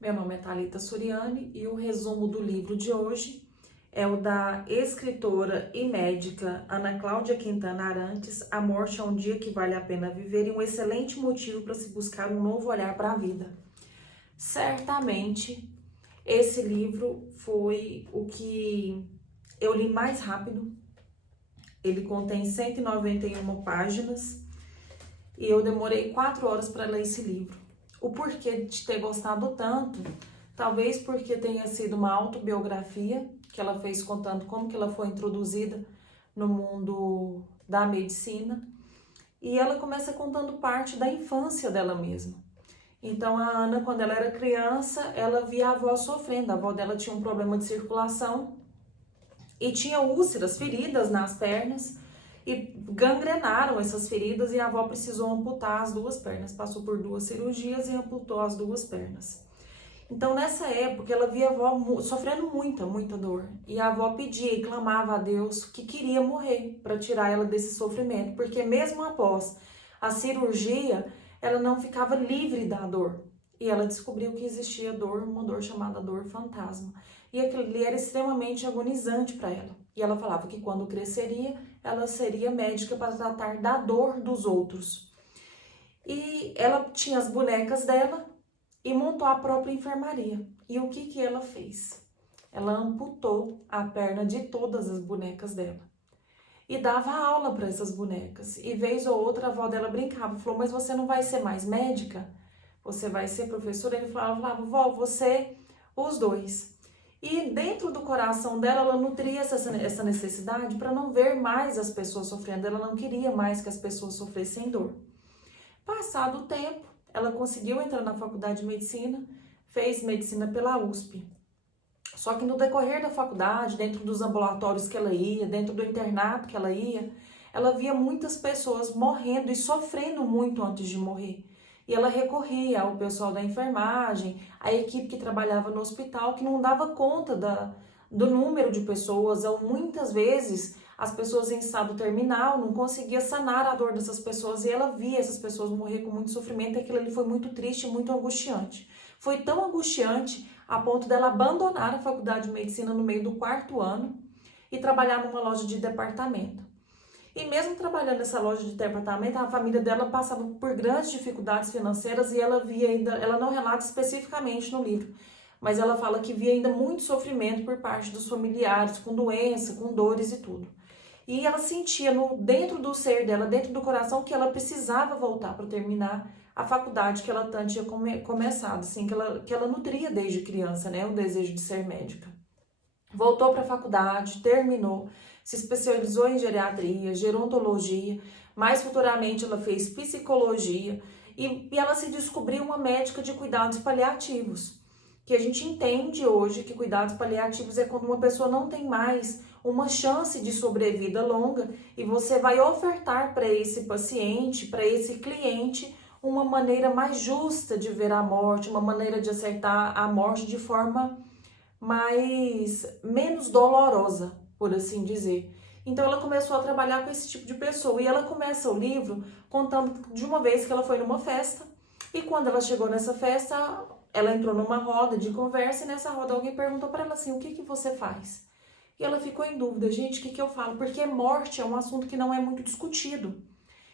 Meu nome é Thalita Suriani e o resumo do livro de hoje é o da escritora e médica Ana Cláudia Quintana Arantes, A Morte é um Dia que Vale a Pena Viver e um excelente motivo para se buscar um novo olhar para a vida. Certamente, esse livro foi o que eu li mais rápido. Ele contém 191 páginas e eu demorei 4 horas para ler esse livro. O porquê de ter gostado tanto, talvez porque tenha sido uma autobiografia que ela fez contando como que ela foi introduzida no mundo da medicina. E ela começa contando parte da infância dela mesma. Então a Ana, quando ela era criança, ela via a avó sofrendo. A avó dela tinha um problema de circulação e tinha úlceras, feridas nas pernas. E gangrenaram essas feridas e a avó precisou amputar as 2 pernas. Passou por 2 cirurgias e amputou as 2 pernas. Então, nessa época, ela via a avó sofrendo muita dor. E a avó pedia e clamava a Deus que queria morrer para tirar ela desse sofrimento. Porque mesmo após a cirurgia, ela não ficava livre da dor. E ela descobriu que existia dor, uma dor chamada dor fantasma. E aquilo ali era extremamente agonizante para ela. E ela falava que quando cresceria, ela seria médica para tratar da dor dos outros. E ela tinha as bonecas dela e montou a própria enfermaria. E o que ela fez? Ela amputou a perna de todas as bonecas dela. E dava aula para essas bonecas. E vez ou outra a avó dela brincava, falou, mas você não vai ser mais médica? Você vai ser professora? Ele falava, vó, você, os dois. E dentro do coração dela, ela nutria essa necessidade para não ver mais as pessoas sofrendo. Ela não queria mais que as pessoas sofressem dor. Passado o tempo, ela conseguiu entrar na faculdade de medicina, fez medicina pela USP. Só que no decorrer da faculdade, dentro dos ambulatórios que ela ia, dentro do internato que ela ia, ela via muitas pessoas morrendo e sofrendo muito antes de morrer. E ela recorria ao pessoal da enfermagem, à equipe que trabalhava no hospital, que não dava conta do número de pessoas, ou muitas vezes as pessoas em estado terminal não conseguiam sanar a dor dessas pessoas, e ela via essas pessoas morrer com muito sofrimento, e aquilo ali foi muito triste, muito angustiante. Foi tão angustiante a ponto dela abandonar a faculdade de medicina no meio do 4º ano e trabalhar numa loja de departamento. E mesmo trabalhando nessa loja de departamento, a família dela passava por grandes dificuldades financeiras e ela via ainda, ela não relata especificamente no livro, mas ela fala que via ainda muito sofrimento por parte dos familiares, com doença, com dores e tudo. E ela sentia dentro do ser dela, dentro do coração, que ela precisava voltar para terminar a faculdade que ela tanto tinha começado, assim, que ela nutria desde criança, né, o desejo de ser médica. Voltou para a faculdade, terminou, se especializou em geriatria, gerontologia, mais futuramente ela fez psicologia e ela se descobriu uma médica de cuidados paliativos, que a gente entende hoje que cuidados paliativos é quando uma pessoa não tem mais uma chance de sobrevida longa e você vai ofertar para esse paciente, para esse cliente, uma maneira mais justa de ver a morte, uma maneira de aceitar a morte de forma menos dolorosa, por assim dizer. Então ela começou a trabalhar com esse tipo de pessoa e ela começa o livro contando de uma vez que ela foi numa festa e quando ela chegou nessa festa, ela entrou numa roda de conversa e nessa roda alguém perguntou para ela assim, o que você faz? E ela ficou em dúvida, gente, o que eu falo? Porque morte é um assunto que não é muito discutido.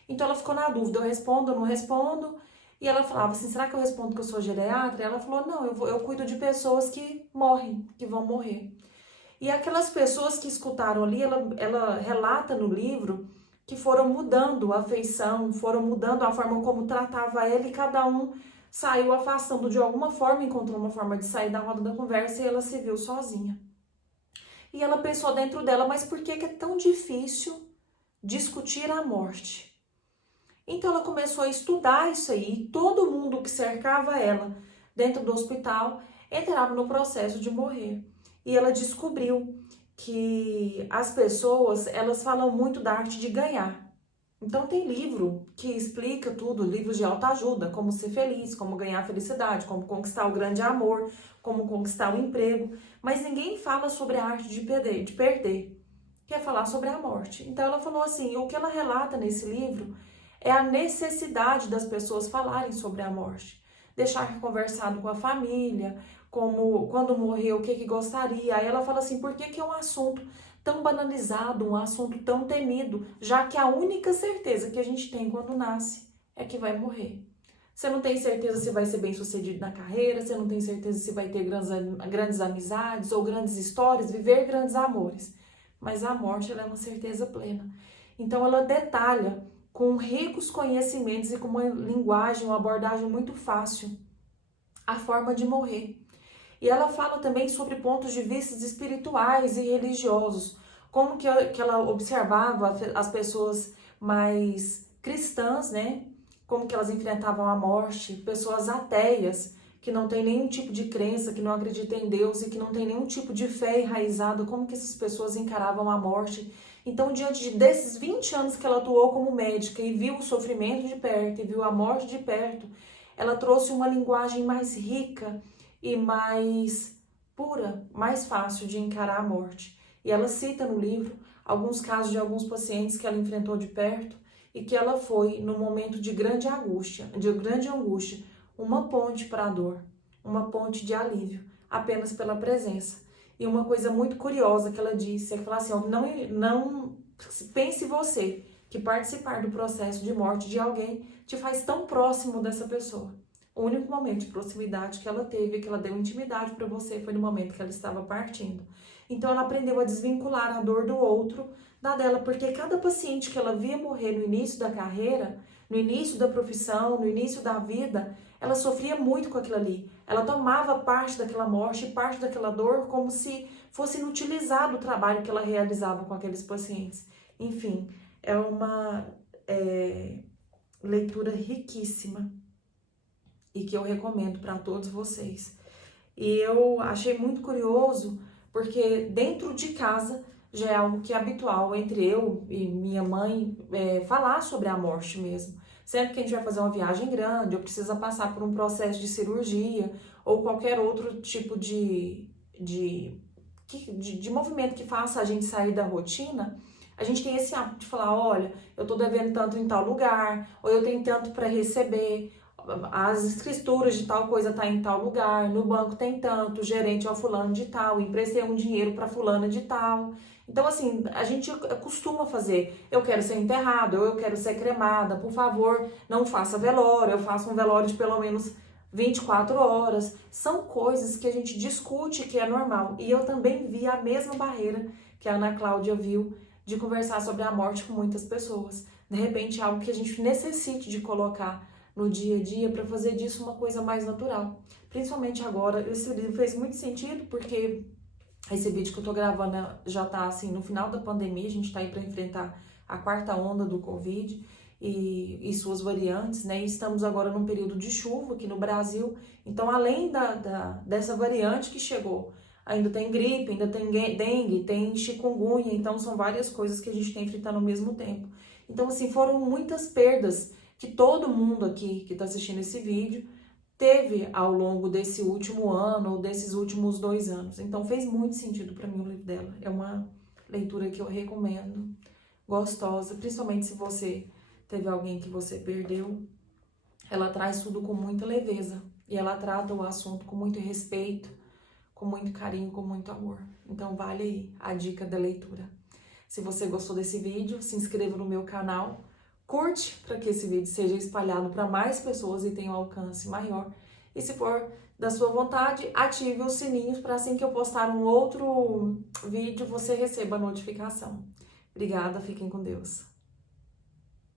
Então ela ficou na dúvida, eu respondo, eu não respondo? E ela falava assim, será que eu respondo que eu sou geriatra? E ela falou, não, eu cuido de pessoas que morrem, que vão morrer. E aquelas pessoas que escutaram ali, ela relata no livro que foram mudando a afeição, foram mudando a forma como tratava ela e cada um saiu afastando de alguma forma, encontrou uma forma de sair da roda da conversa e ela se viu sozinha. E ela pensou dentro dela, mas por que é tão difícil discutir a morte? Então ela começou a estudar isso aí, todo mundo que cercava ela dentro do hospital entrava no processo de morrer. E ela descobriu que as pessoas, elas falam muito da arte de ganhar. Então tem livro que explica tudo, livros de autoajuda, como ser feliz, como ganhar felicidade, como conquistar o grande amor, como conquistar o emprego, mas ninguém fala sobre a arte de perder, que é falar sobre a morte. Então ela falou assim, o que ela relata nesse livro é a necessidade das pessoas falarem sobre a morte, deixar conversado com a família, como quando morreu, o que gostaria. Aí ela fala assim, por que é um assunto tão banalizado, um assunto tão temido, já que a única certeza que a gente tem quando nasce é que vai morrer. Você não tem certeza se vai ser bem sucedido na carreira, você não tem certeza se vai ter grandes amizades ou grandes histórias, viver grandes amores. Mas a morte, ela é uma certeza plena. Então ela detalha com ricos conhecimentos e com uma linguagem, uma abordagem muito fácil, a forma de morrer. E ela fala também sobre pontos de vista espirituais e religiosos, como que ela observava as pessoas mais cristãs, né? Como que elas enfrentavam a morte, pessoas ateias, que não tem nenhum tipo de crença, que não acreditam em Deus e que não tem nenhum tipo de fé enraizada, como que essas pessoas encaravam a morte. Então, diante desses 20 anos que ela atuou como médica e viu o sofrimento de perto e viu a morte de perto, ela trouxe uma linguagem mais rica e mais pura, mais fácil de encarar a morte. E ela cita no livro alguns casos de alguns pacientes que ela enfrentou de perto e que ela foi, no momento de grande angústia, uma ponte para a dor, uma ponte de alívio, apenas pela presença. E uma coisa muito curiosa que ela disse, é que ela assim, não pense você que participar do processo de morte de alguém te faz tão próximo dessa pessoa. O único momento de proximidade que ela teve, que ela deu intimidade para você, foi no momento que ela estava partindo. Então ela aprendeu a desvincular a dor do outro da dela, porque cada paciente que ela via morrer no início da carreira, no início da profissão, no início da vida, ela sofria muito com aquilo ali. Ela tomava parte daquela morte, parte daquela dor, como se fosse inutilizado o trabalho que ela realizava com aqueles pacientes. Enfim, é uma leitura riquíssima e que eu recomendo para todos vocês. E eu achei muito curioso, porque dentro de casa já é algo que é habitual entre eu e minha mãe falar sobre a morte mesmo. Sempre que a gente vai fazer uma viagem grande ou precisa passar por um processo de cirurgia ou qualquer outro tipo de movimento que faça a gente sair da rotina, a gente tem esse hábito de falar, olha, eu tô devendo tanto em tal lugar, ou eu tenho tanto para receber, as escrituras de tal coisa tá em tal lugar, no banco tem tanto, o gerente é o fulano de tal, emprestei um dinheiro para fulana de tal. Então, assim, a gente costuma fazer, eu quero ser enterrado, ou eu quero ser cremada, por favor, não faça velório, eu faço um velório de pelo menos 24 horas. São coisas que a gente discute que é normal. E eu também vi a mesma barreira que a Ana Cláudia viu de conversar sobre a morte com muitas pessoas. De repente, é algo que a gente necessite de colocar no dia a dia para fazer disso uma coisa mais natural. Principalmente agora, esse livro fez muito sentido porque esse vídeo que eu tô gravando já tá assim no final da pandemia, a gente tá aí para enfrentar a 4ª onda do Covid e suas variantes, né? E estamos agora num período de chuva aqui no Brasil, então além dessa variante que chegou, ainda tem gripe, ainda tem dengue, tem chikungunya, então são várias coisas que a gente tem enfrentando ao mesmo tempo. Então assim, foram muitas perdas que todo mundo aqui que está assistindo esse vídeo teve ao longo desse último ano ou desses últimos 2 anos. Então fez muito sentido para mim o livro dela. É uma leitura que eu recomendo, gostosa, principalmente se você teve alguém que você perdeu. Ela traz tudo com muita leveza e ela trata o assunto com muito respeito, com muito carinho, com muito amor. Então vale aí a dica da leitura. Se você gostou desse vídeo, se inscreva no meu canal. Curte para que esse vídeo seja espalhado para mais pessoas e tenha um alcance maior. E se for da sua vontade, ative os sininhos para assim que eu postar um outro vídeo, você receba a notificação. Obrigada, fiquem com Deus.